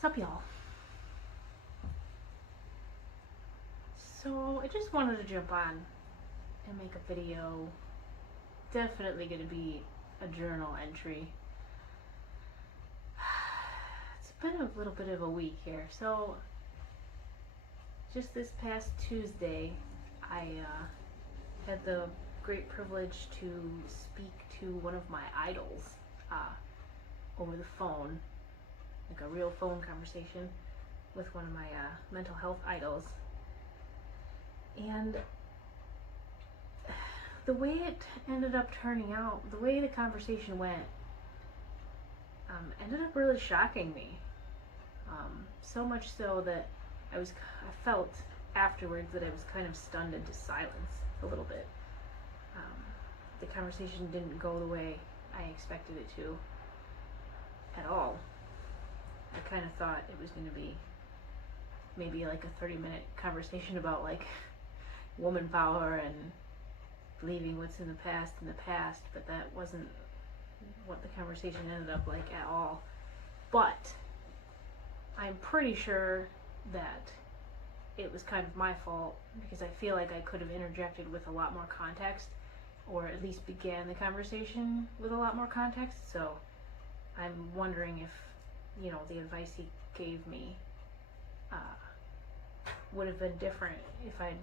What's up, y'all? So I just wanted to jump on and make a video. Definitely going to be a journal entry. It's been a little bit of a week here. So just this past Tuesday, I had the great privilege to speak to one of my idols over the phone, like a real phone conversation with one of my mental health idols. And the way it ended up turning out, the way the conversation went, ended up really shocking me. So much so that I felt afterwards that I was kind of stunned into silence a little bit. The conversation didn't go the way I expected it to at all. I kind of thought it was going to be maybe like a 30-minute conversation about like woman power and leaving what's in the past, but that wasn't what the conversation ended up like at all. But I'm pretty sure that it was kind of my fault, because I feel like I could have interjected with a lot more context, or at least began the conversation with a lot more context. So I'm wondering if, the advice he gave me would have been different if I'd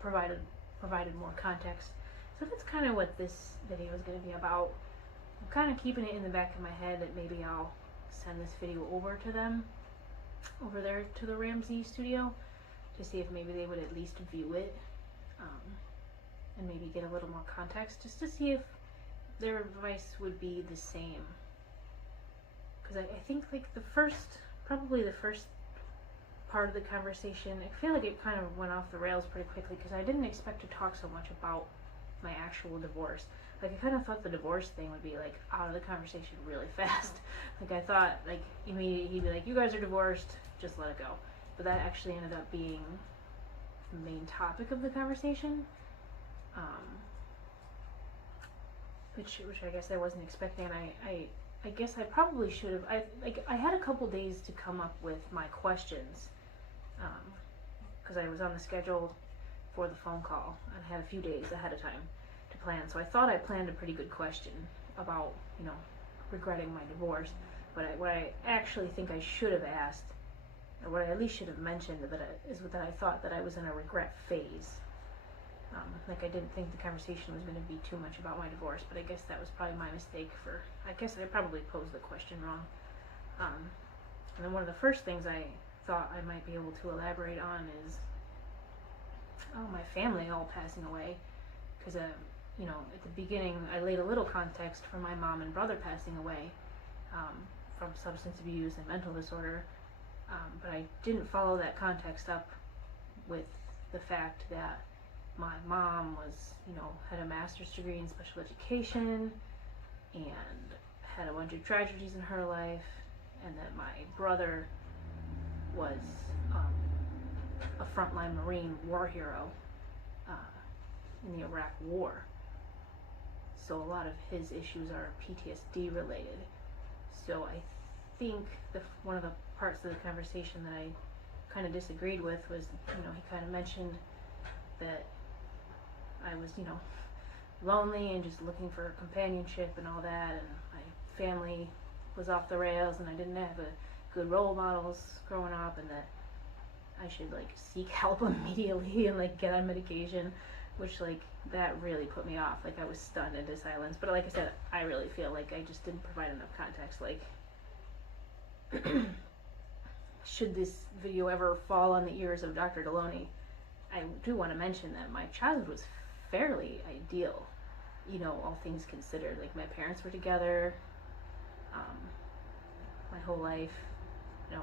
provided more context. So that's kind of what this video is going to be about. I'm kind of keeping it in the back of my head that maybe I'll send this video over to them, over there to the Ramsey studio, to see if maybe they would at least view it, and maybe get a little more context, just to see if their advice would be the same. Because I think like probably the first part of the conversation, I feel like it kind of went off the rails pretty quickly, because I didn't expect to talk so much about my actual divorce. Like, I kind of thought the divorce thing would be like out of the conversation really fast. Like, I thought like immediately he'd be like, you guys are divorced, just let it go. But that actually ended up being the main topic of the conversation, which I guess I wasn't expecting. And I guess I probably should have. I had a couple days to come up with my questions, because I was on the schedule for the phone call. I had a few days ahead of time to plan, so I thought I planned a pretty good question about, regretting my divorce. But what I actually think I should have asked, or what I at least should have mentioned, is that I thought that I was in a regret phase. Like, I didn't think the conversation was going to be too much about my divorce, but I guess that was probably my mistake. I guess I probably posed the question wrong. And then one of the first things I thought I might be able to elaborate on is, my family all passing away. Because, at the beginning I laid a little context for my mom and brother passing away from substance abuse and mental disorder. But I didn't follow that context up with the fact that my mom was, had a master's degree in special education and had a bunch of tragedies in her life, and that my brother was a frontline Marine war hero in the Iraq War. So a lot of his issues are PTSD related. So I think one of the parts of the conversation that I kind of disagreed with was, he kind of mentioned that I was, lonely and just looking for companionship and all that, and my family was off the rails, and I didn't have good role models growing up, and that I should like seek help immediately and like get on medication, which like that really put me off. Like, I was stunned into silence. But like I said, I really feel like I just didn't provide enough context. Like, should this video ever fall on the ears of Dr. Deloney, I do want to mention that my childhood was fairly ideal, all things considered. Like, my parents were together my whole life.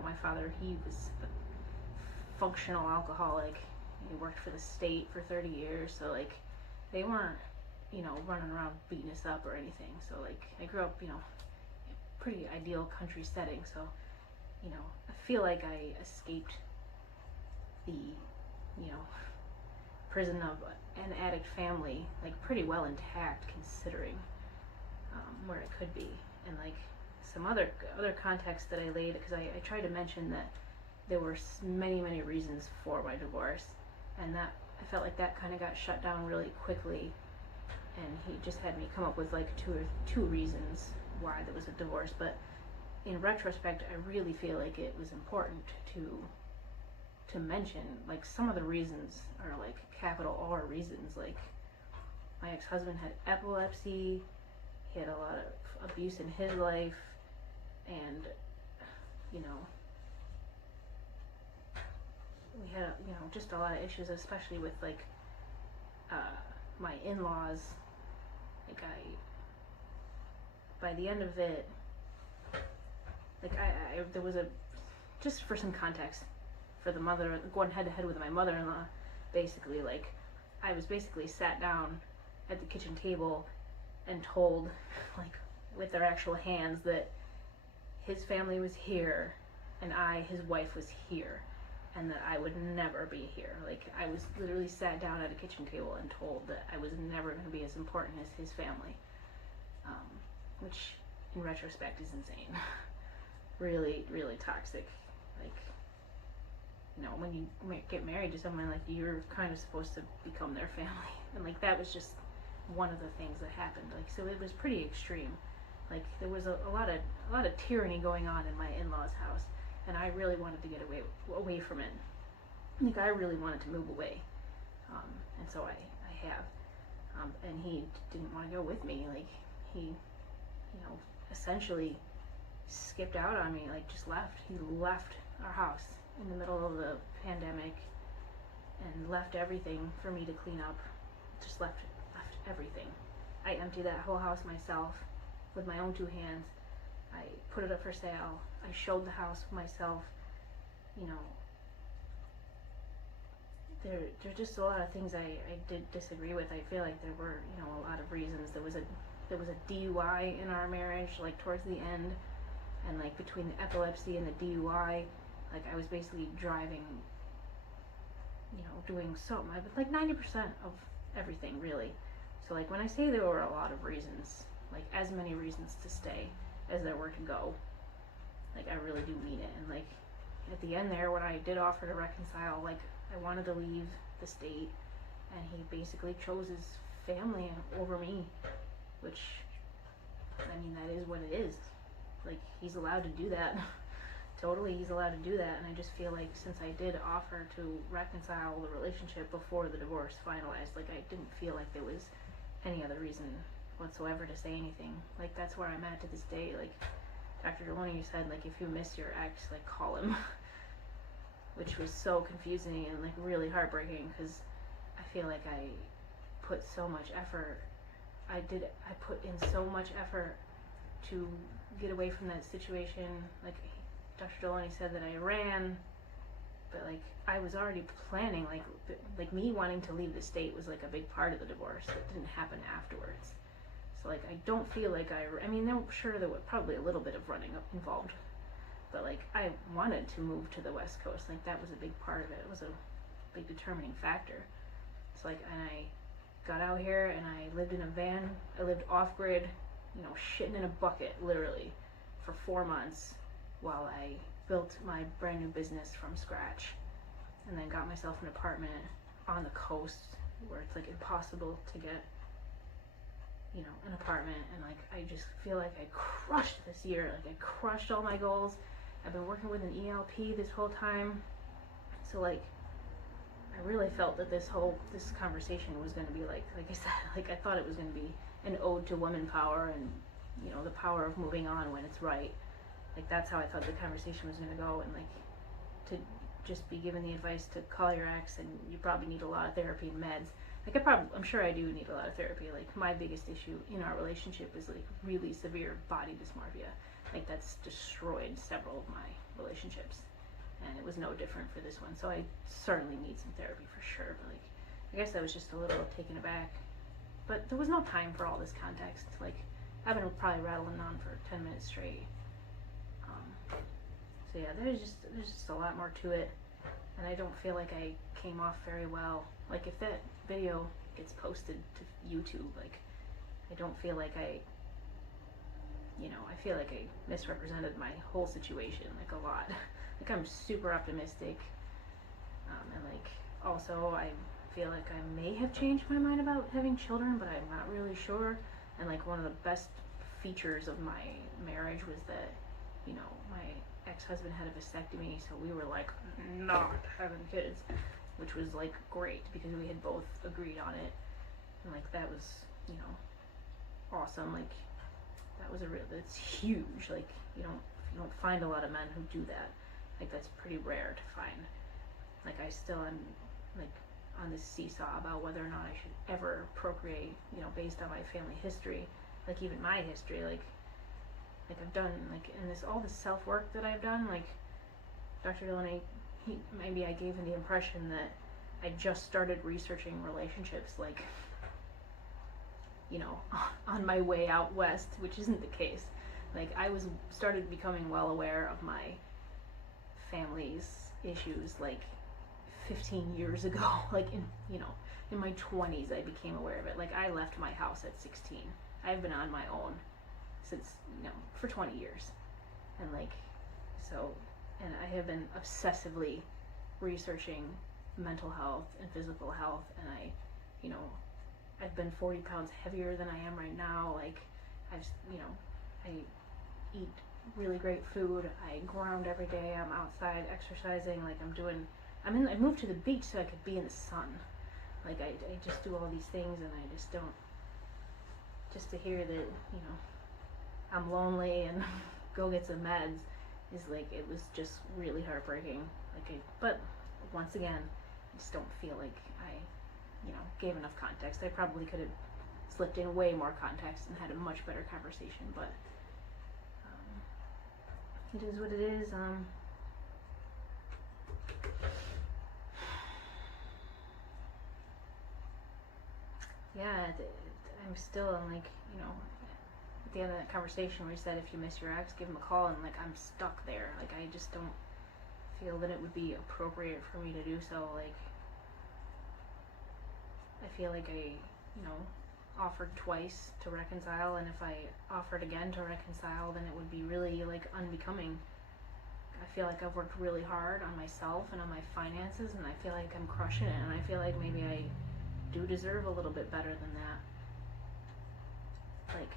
My father, he was a functional alcoholic. He worked for the state for 30 years, so like they weren't, running around beating us up or anything. So like I grew up, pretty ideal country setting. So, I feel like I escaped the, prison of an addict family, like pretty well intact, considering where it could be. And like some other context that I laid, because I tried to mention that there were many reasons for my divorce, and that I felt like that kind of got shut down really quickly, and he just had me come up with like two reasons why there was a divorce. But in retrospect, I really feel like it was important to mention, like, some of the reasons are like capital R reasons. Like, my ex-husband had epilepsy, he had a lot of abuse in his life, and, you know, we had, you know, just a lot of issues, especially with, like, my in-laws. Like, by the end of it, like, there was just for some context, for the mother, going head to head with my mother-in-law, basically, like, I was basically sat down at the kitchen table and told, like, with their actual hands, that his family was here and his wife, was here, and that I would never be here. Like, I was literally sat down at a kitchen table and told that I was never going to be as important as his family, which in retrospect is insane. Really toxic. Like, you know, when you get married to someone, like, you're kind of supposed to become their family, and like, that was just one of the things that happened. Like, so it was pretty extreme. Like, there was a lot of tyranny going on in my in-laws' house, and I really wanted to get away from it. Like, I really wanted to move away, and so I have. And he didn't want to go with me. Like, he, you know, essentially skipped out on me. Like, just left. He left our house in the middle of the pandemic and left everything for me to clean up. Just left everything. I emptied that whole house myself with my own two hands. I put it up for sale. I showed the house myself. You know, there's just a lot of things I did disagree with. I feel like there were, you know, a lot of reasons. There was a DUI in our marriage, like, towards the end, and, like, between the epilepsy and the DUI, like, I was basically driving, you know, doing so much, like 90% of everything, really. So, like, when I say there were a lot of reasons, like, as many reasons to stay as there were to go, like, I really do mean it. And, like, at the end there, when I did offer to reconcile, like, I wanted to leave the state, and he basically chose his family over me, which, I mean, that is what it is. Like, he's allowed to do that. Totally, he's allowed to do that. And I just feel like, since I did offer to reconcile the relationship before the divorce finalized, like, I didn't feel like there was any other reason whatsoever to say anything. Like, that's where I'm at to this day. Like, Dr. Deloney said, like, if you miss your ex, like, call him. Which was so confusing and, like, really heartbreaking, because I feel like I put so much effort. I put in so much effort to get away from that situation. Like, Dr. Deloney said that I ran, but, like, I was already planning, like me wanting to leave the state was, like, a big part of the divorce. That didn't happen afterwards. So, like, I don't feel like I mean, I'm sure there was probably a little bit of running up involved, but, like, I wanted to move to the West Coast. Like, that was a big part of it. It was a big determining factor. It's like, and I got out here and I lived in a van. I lived off-grid, you know, shitting in a bucket, literally, for 4 months while I built my brand new business from scratch, and then got myself an apartment on the coast where it's, like, impossible to get, you know, an apartment. And, like, I just feel like I crushed this year. Like, I crushed all my goals. I've been working with an ELP this whole time. So, like, I really felt that this conversation was going to be, like I said, like, I thought it was going to be an ode to woman power and, you know, the power of moving on when it's right. Like, that's how I thought the conversation was going to go. And, like, to just be given the advice to call your ex, and you probably need a lot of therapy and meds. Like, I'm sure I do need a lot of therapy. Like, my biggest issue in our relationship is, like, really severe body dysmorphia. Like, that's destroyed several of my relationships, and it was no different for this one. So I certainly need some therapy for sure. But, like, I guess I was just a little taken aback. But there was no time for all this context. Like, I've been probably rattling on for 10 minutes straight. So yeah, there's just a lot more to it, and I don't feel like I came off very well. Like, if that video gets posted to YouTube, like, I don't feel like I, you know, I feel like I misrepresented my whole situation, like, a lot. Like, I'm super optimistic, and, like, also I feel like I may have changed my mind about having children, but I'm not really sure. And, like, one of the best features of my marriage was that, you know, my ex-husband had a vasectomy, so we were, like, not having kids, which was, like, great, because we had both agreed on it, and, like, that was, you know, awesome. Like, that was that's huge. Like, you don't find a lot of men who do that. Like, that's pretty rare to find. Like, I still am, like, on this seesaw about whether or not I should ever procreate, you know, based on my family history, like, even my history, like I've done, like, in all this self-work that I've done, like, Dr. Delaney, maybe I gave him the impression that I just started researching relationships, like, you know, on my way out west, which isn't the case. Like, I started becoming well aware of my family's issues, like, 15 years ago. Like, in my 20s, I became aware of it. Like, I left my house at 16. I've been on my own since, you know, for 20 years. And, like, so, and I have been obsessively researching mental health and physical health, and I've been 40 pounds heavier than I am right now. Like, I eat really great food. I ground every day. I'm outside exercising. Like, I moved to the beach so I could be in the sun. Like, I just do all these things, and I just don't, just to hear that, you know, I'm lonely and go get some meds is, like, it was just really heartbreaking. Like, but once again, I just don't feel like I, you know, gave enough context. I probably could have slipped in way more context and had a much better conversation, but it is what it is. Yeah, I'm still, like, you know, at the end of that conversation where he said, if you miss your ex, give him a call, and, like, I'm stuck there. Like, I just don't feel that it would be appropriate for me to do so. Like, I feel like I, you know, offered twice to reconcile, and if I offered again to reconcile, then it would be really, like, unbecoming. I feel like I've worked really hard on myself and on my finances, and I feel like I'm crushing it, and I feel like maybe I do deserve a little bit better than that. Like,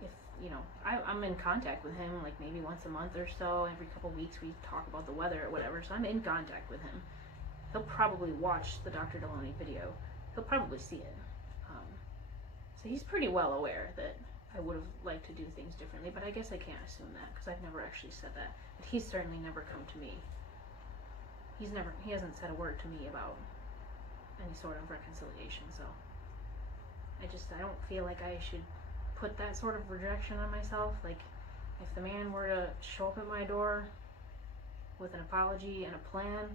if, you know, I'm in contact with him, like, maybe once a month or so. Every couple weeks we talk about the weather or whatever, so I'm in contact with him. He'll probably watch the Dr. Delaney video. He'll probably see it. So he's pretty well aware that I would have liked to do things differently, but I guess I can't assume that, because I've never actually said that. But he's certainly never come to me. He hasn't said a word to me about any sort of reconciliation, so I don't feel like I should put that sort of rejection on myself. Like, if the man were to show up at my door with an apology and a plan,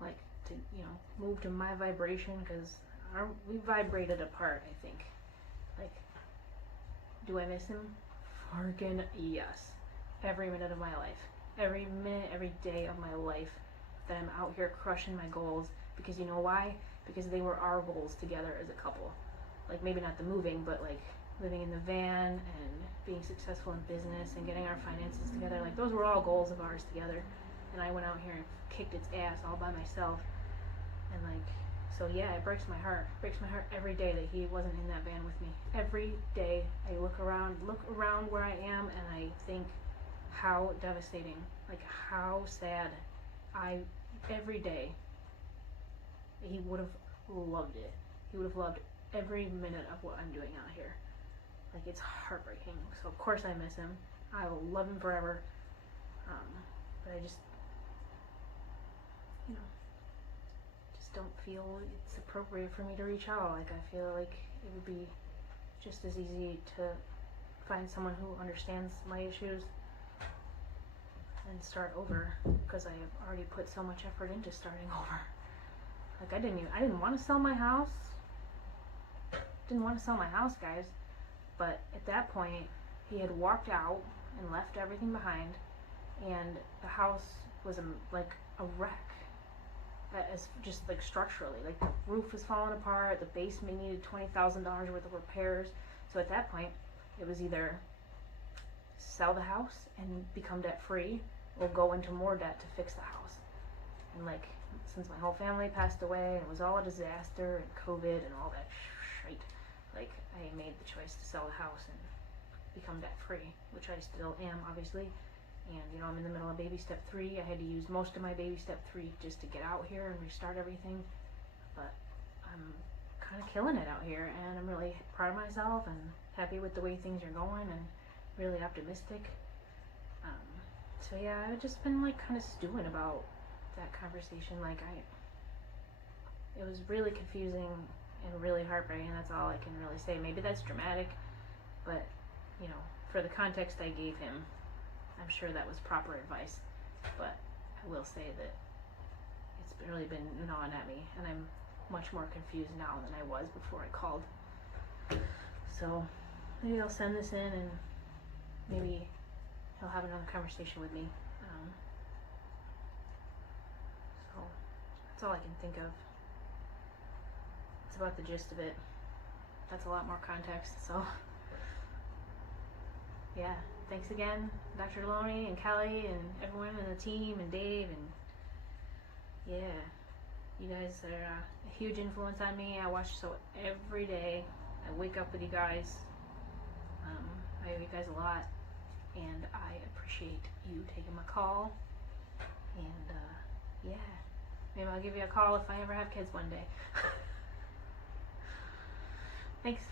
like, to, you know, move to my vibration, because we vibrated apart, I think. Like, do I miss him? Freaking yes. Every minute of my life. Every minute, every day of my life that I'm out here crushing my goals. Because you know why? Because they were our goals together as a couple. Like, maybe not the moving, but, like, living in the van and being successful in business and getting our finances together. Like, those were all goals of ours together. And I went out here and kicked its ass all by myself. And, like, so yeah, it breaks my heart. It breaks my heart every day that he wasn't in that van with me. Every day I look around where I am, and I think how devastating, like, how sad. Every day, he would have loved it. He would have loved every minute of what I'm doing out here. Like, it's heartbreaking. So of course I miss him. I will love him forever. But I just, you know, don't feel it's appropriate for me to reach out. Like, I feel like it would be just as easy to find someone who understands my issues and start over, because I have already put so much effort into starting over. Like, I didn't want to sell my house. Didn't want to sell my house, guys. But at that point, he had walked out and left everything behind, and the house was like a wreck. As just, like, structurally, like, the roof was falling apart, the basement needed $20,000 worth of repairs. So at that point, it was either sell the house and become debt free, or go into more debt to fix the house. And like, since my whole family passed away and it was all a disaster and COVID and all that shit, like, I made the choice to sell the house and become debt free, which I still am, obviously. And you know, I'm in the middle of baby step 3. I had to use most of my baby step 3 just to get out here and restart everything, but I'm kind of killing it out here, and I'm really proud of myself and happy with the way things are going, and really optimistic. So yeah, I've just been like kind of stewing about that conversation. Like, it was really confusing and really heartbreaking. That's all I can really say. Maybe that's dramatic, but you know, for the context I gave him, I'm sure that was proper advice. But I will say that it's really been gnawing at me, and I'm much more confused now than I was before I called. So maybe I'll send this in, and maybe he'll have another conversation with me. So that's all I can think of. That's about the gist of it. That's a lot more context. So yeah, thanks again, Dr. Loney and Kelly and everyone in the team and Dave, and yeah, you guys are a huge influence on me. I watch so every day. I wake up with you guys. I owe you guys a lot, and I appreciate you taking my call. And yeah, maybe I'll give you a call if I ever have kids one day. Thanks.